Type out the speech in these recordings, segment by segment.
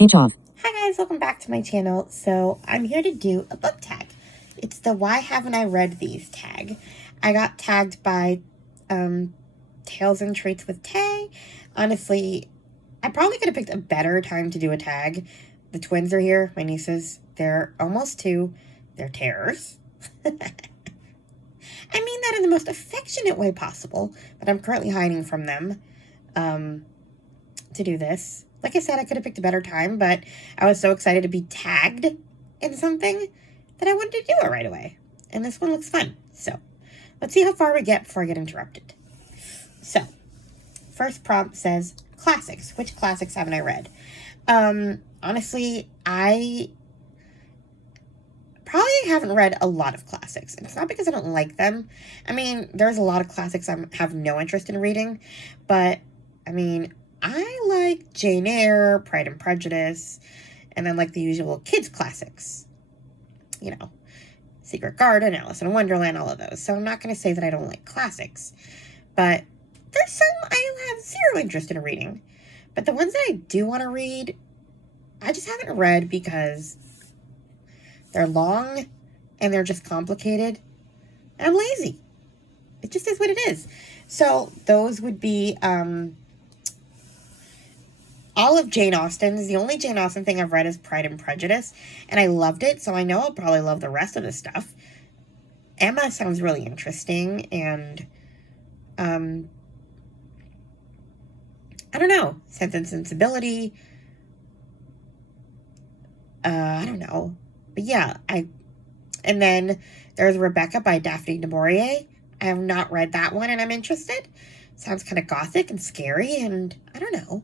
Each off. Hi guys, welcome back to my channel. So I'm here to do a book tag. It's the Why Haven't I Read These tag. I got tagged by Tales and Treats with Tay. Honestly, I probably could have picked a better time to do a tag. The twins are here, my nieces. They're almost 2. They're terrors. I mean that in the most affectionate way possible, but I'm currently hiding from them to do this. Like I said, I could have picked a better time, but I was so excited to be tagged in something that I wanted to do it right away. And this one looks fun. So let's see how far we get before I get interrupted. So first prompt says classics. Which classics haven't I read? Honestly, I probably haven't read a lot of classics. And it's not because I don't like them. I mean, there's a lot of classics I have no interest in reading. But, I mean, I like Jane Eyre, Pride and Prejudice, and then like the usual kids classics. You know, Secret Garden, Alice in Wonderland, all of those. So I'm not going to say that I don't like classics. But there's some I have zero interest in reading. But the ones that I do want to read, I just haven't read because they're long and they're just complicated. And I'm lazy. It just is what it is. So those would be all of Jane Austen's. The only Jane Austen thing I've read is Pride and Prejudice, and I loved it, so I know I'll probably love the rest of the stuff. Emma sounds really interesting, and I don't know, Sense and Sensibility. I don't know, but yeah, and then there's Rebecca by Daphne du Maurier. I have not read that one, and I'm interested. Sounds kind of gothic and scary, and I don't know.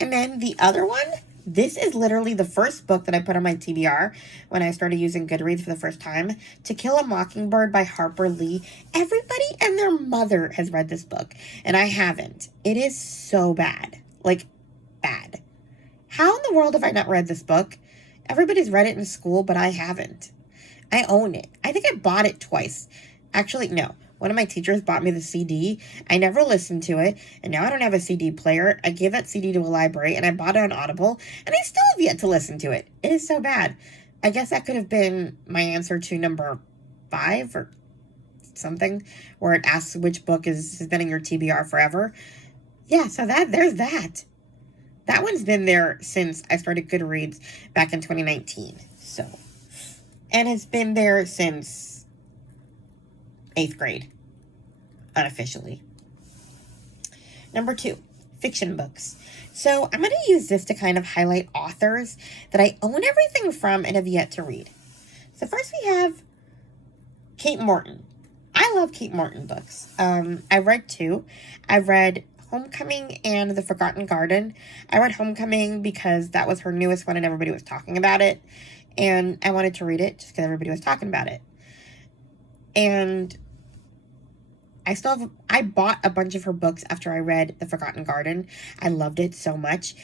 And then the other one, this is literally the first book that I put on my TBR when I started using Goodreads for the first time. To Kill a Mockingbird by Harper Lee. Everybody and their mother has read this book, and I haven't. It is so bad. Like, bad. How in the world have I not read this book? Everybody's read it in school, but I haven't. I own it. I think I bought it twice. Actually, no. One of my teachers bought me the CD. I never listened to it, and now I don't have a CD player. I gave that CD to a library, and I bought it on Audible, and I still have yet to listen to it. It is so bad. I guess that could have been my answer to number 5 or something, where it asks which book has been in your TBR forever. Yeah, so there's that. That one's been there since I started Goodreads back in 2019. So, and it's been there since 8th grade, unofficially. Number 2, fiction books. So I'm going to use this to kind of highlight authors that I own everything from and have yet to read. So first we have Kate Morton. I love Kate Morton books. I've read 2. I've read Homecoming and The Forgotten Garden. I read Homecoming because that was her newest one and everybody was talking about it. And I wanted to read it just because everybody was talking about it. And I bought a bunch of her books after I read The Forgotten Garden. I loved it so much.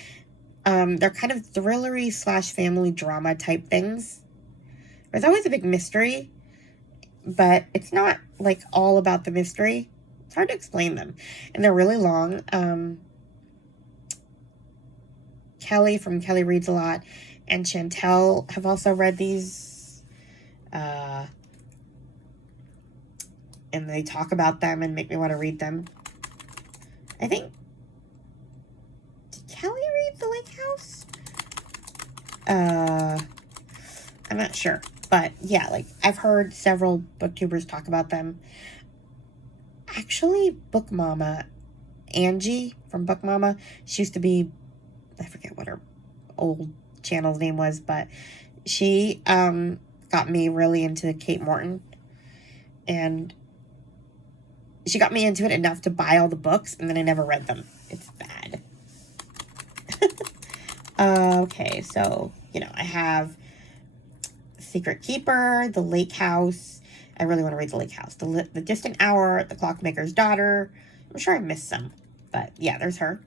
They're kind of thrillery / family drama type things. There's always a big mystery, but it's not like all about the mystery. It's hard to explain them. And they're really long. Kelly from Kelly Reads a Lot and Chantel have also read these. And they talk about them and make me want to read them. I think, did Kelly read The Lake House? I'm not sure. But yeah, like I've heard several booktubers talk about them. Actually, Book Mama, Angie from Book Mama, she used to be, I forget what her old channel's name was, but she got me really into Kate Morton. And she got me into it enough to buy all the books, and then I never read them. It's bad. Okay, so, you know, I have Secret Keeper, The Lake House. I really want to read The Lake House. The Distant Hour, The Clockmaker's Daughter. I'm sure I missed some, but yeah, there's her.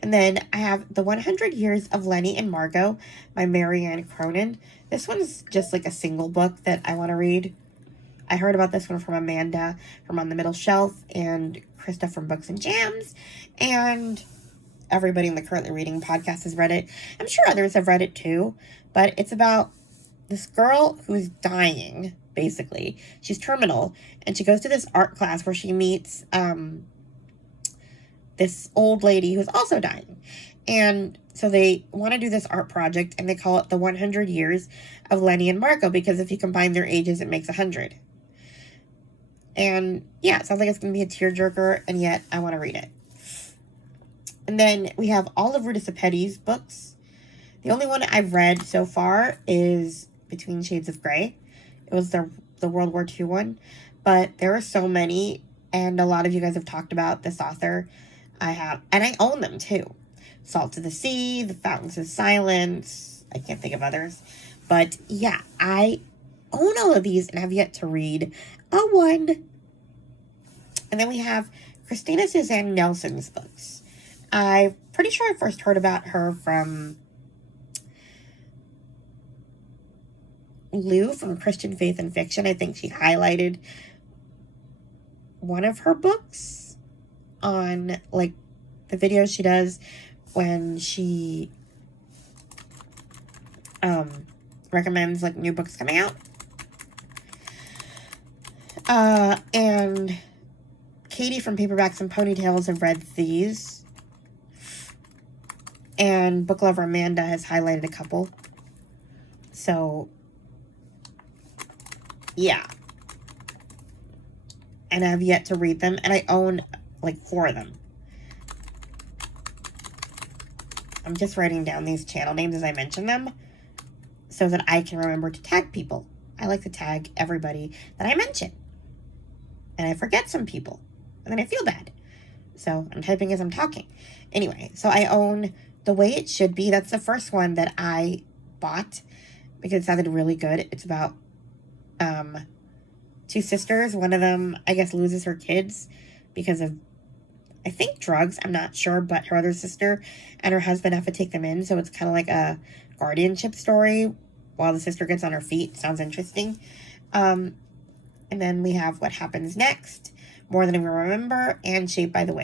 And then I have The 100 Years of Lenny and Margot by Marianne Cronin. This one's just like a single book that I want to read. I heard about this one from Amanda from On the Middle Shelf and Krista from Books and Jams. And everybody in the Currently Reading podcast has read it. I'm sure others have read it too, but it's about this girl who's dying, basically. She's terminal, and she goes to this art class where she meets this old lady who's also dying. And so they want to do this art project, and they call it the 100 Years of Lenny and Marco, because if you combine their ages, it makes 100. And yeah, it sounds like it's going to be a tearjerker, and yet I want to read it. And then we have all of Ruta Sepetys books. The only one I've read so far is Between Shades of Grey. It was the World War II one. But there are so many, and a lot of you guys have talked about this author. I have, and I own them too. Salt of the Sea, The Fountains of Silence. I can't think of others. But yeah, I own all of these and have yet to read a one. And then we have Christina Suzanne Nelson's books. I'm pretty sure I first heard about her from Lou from Christian Faith and Fiction. I think she highlighted one of her books on like the videos she does when she recommends like new books coming out. And Katie from Paperbacks and Ponytails have read these. And Book Lover Amanda has highlighted a couple. So, yeah. And I have yet to read them. And I own like 4 of them. I'm just writing down these channel names as I mention them, so that I can remember to tag people. I like to tag everybody that I mention. And I forget some people. And then I feel bad. So I'm typing as I'm talking. Anyway, so I own The Way It Should Be. That's the first one that I bought because it sounded really good. It's about 2 sisters. One of them, I guess, loses her kids because of, I think, drugs. I'm not sure. But her other sister and her husband have to take them in. So it's kind of like a guardianship story while the sister gets on her feet. Sounds interesting. And then we have What Happens Next, More Than We Remember, and Shaped by the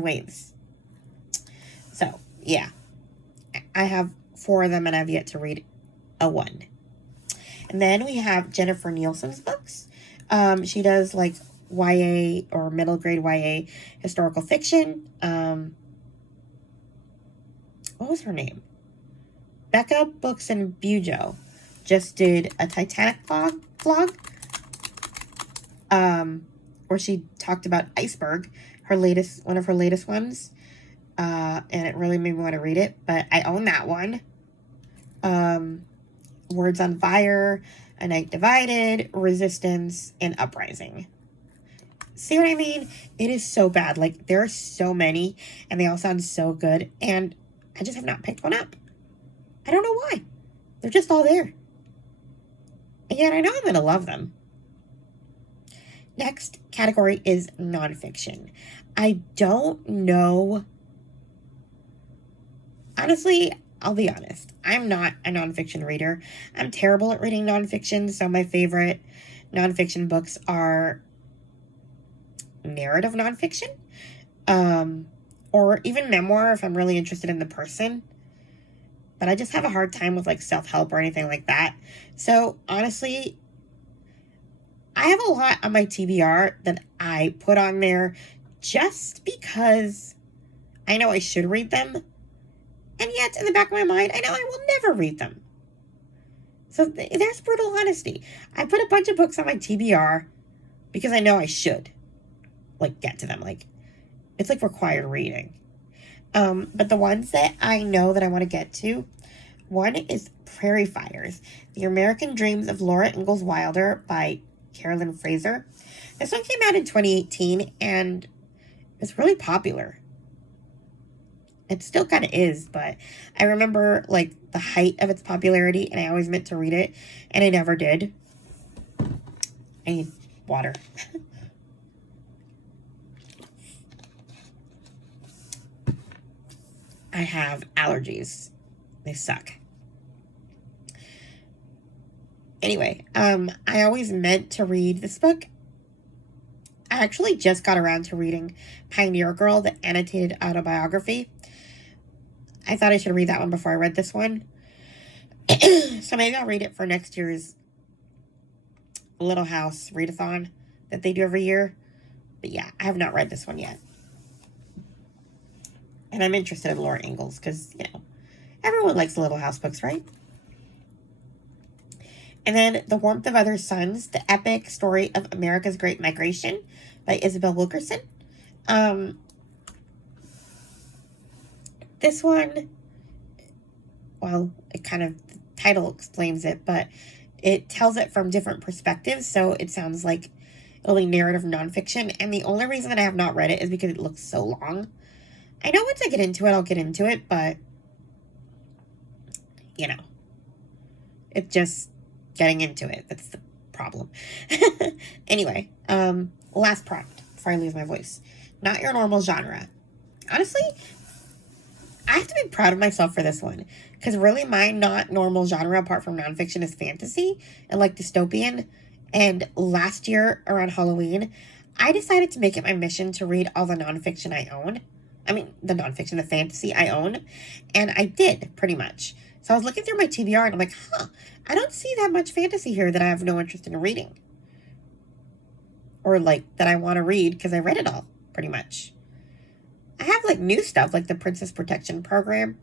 Waves. So, yeah. I have 4 of them, and I've yet to read a one. And then we have Jennifer Nielsen's books. She does, like, YA or middle grade YA historical fiction. What was her name? Becca Books and Bujo just did a Titanic vlog. Where she talked about Iceberg, one of her latest ones. And it really made me want to read it, but I own that one. Words on Fire, A Night Divided, Resistance, and Uprising. See what I mean? It is so bad. Like, there are so many, and they all sound so good, and I just have not picked one up. I don't know why. They're just all there. And yet I know I'm going to love them. Next category is nonfiction. I don't know. Honestly, I'll be honest. I'm not a nonfiction reader. I'm terrible at reading nonfiction, so my favorite nonfiction books are narrative nonfiction, or even memoir if I'm really interested in the person. But I just have a hard time with like self-help or anything like that. So honestly, I have a lot on my TBR that I put on there just because I know I should read them. And yet, in the back of my mind, I know I will never read them. So there's brutal honesty. I put a bunch of books on my TBR because I know I should, like, get to them. Like, it's like required reading. But the ones that I know that I want to get to, one is Prairie Fires, The American Dreams of Laura Ingalls Wilder by Carolyn Fraser. This one came out in 2018 and it's really popular. It still kind of is, but I remember like the height of its popularity and I always meant to read it and I never did. I need water. I have allergies. They suck. Anyway, I always meant to read this book. I actually just got around to reading Pioneer Girl, the annotated autobiography. I thought I should read that one before I read this one. So maybe I'll read it for next year's Little House readathon that they do every year. But yeah, I have not read this one yet. And I'm interested in Laura Ingalls because, you know, everyone likes the Little House books, right? And then The Warmth of Other Suns, the epic story of America's Great Migration by Isabel Wilkerson. This one, well, it kind of, the title explains it, but it tells it from different perspectives, so it sounds like it'll be narrative nonfiction. And the only reason that I have not read it is because it looks so long. I know once I get into it, I'll get into it, but, you know, it's just getting into it. That's the problem. Anyway, last prompt before I lose my voice. Not your normal genre. Honestly, I have to be proud of myself for this one. Because really my not normal genre, apart from nonfiction, is fantasy and like dystopian. And last year around Halloween, I decided to make it my mission to read all the nonfiction I own. I mean, the nonfiction, the fantasy I own. And I did, pretty much. So I was looking through my TBR and I'm like, I don't see that much fantasy here that I have no interest in reading. Or like that I want to read because I read it all, pretty much. I have like new stuff like the Princess Protection Program.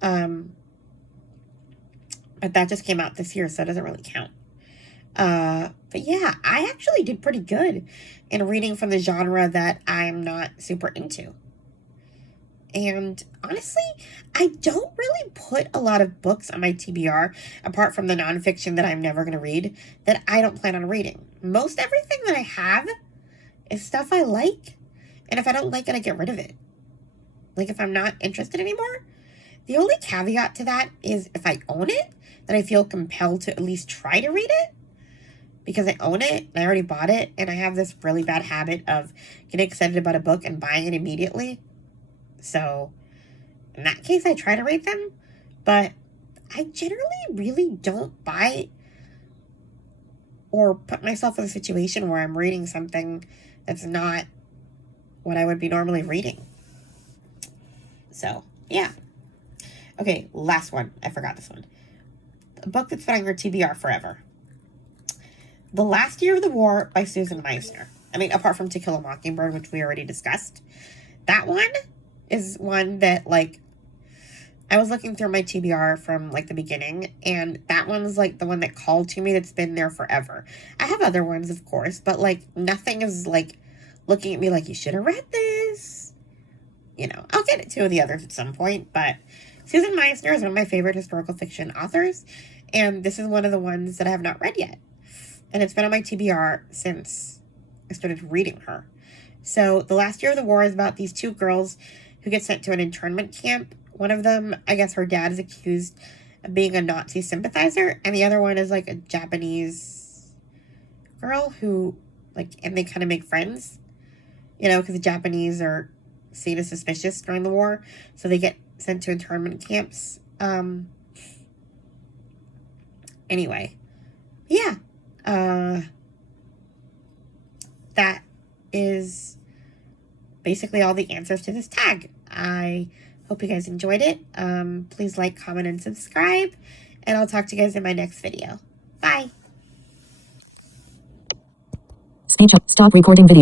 But that just came out this year, so it doesn't really count. But yeah, I actually did pretty good in reading from the genre that I'm not super into. And honestly, I don't really put a lot of books on my TBR, apart from the nonfiction that I'm never going to read, that I don't plan on reading. Most everything that I have is stuff I like, and if I don't like it, I get rid of it. Like, if I'm not interested anymore, the only caveat to that is if I own it, then I feel compelled to at least try to read it, because I own it, and I already bought it, and I have this really bad habit of getting excited about a book and buying it immediately. So, in that case, I try to read them, but I generally really don't buy or put myself in a situation where I'm reading something that's not what I would be normally reading. So, yeah. Okay, last one. I forgot this one. A book that's been on your TBR forever. The Last Year of the War by Susan Meisner. I mean, apart from To Kill a Mockingbird, which we already discussed. That one is one that, like, I was looking through my TBR from, like, the beginning, and that one's, like, the one that called to me that's been there forever. I have other ones, of course, but, like, nothing is, like, looking at me like, you should have read this. You know, I'll get to the others at some point, but Susan Meisner is one of my favorite historical fiction authors, and this is one of the ones that I have not read yet. And it's been on my TBR since I started reading her. So, The Last Year of the War is about these two girls who get sent to an internment camp. One of them, I guess her dad is accused of being a Nazi sympathizer, and the other one is like a Japanese girl who, like, and they kind of make friends, you know, because the Japanese are seen as suspicious during the war, so they get sent to internment camps. Anyway, yeah, that is basically all the answers to this tag. I hope you guys enjoyed it. Please like, comment, and subscribe, and I'll talk to you guys in my next video. Bye. Speech up. Stop recording video.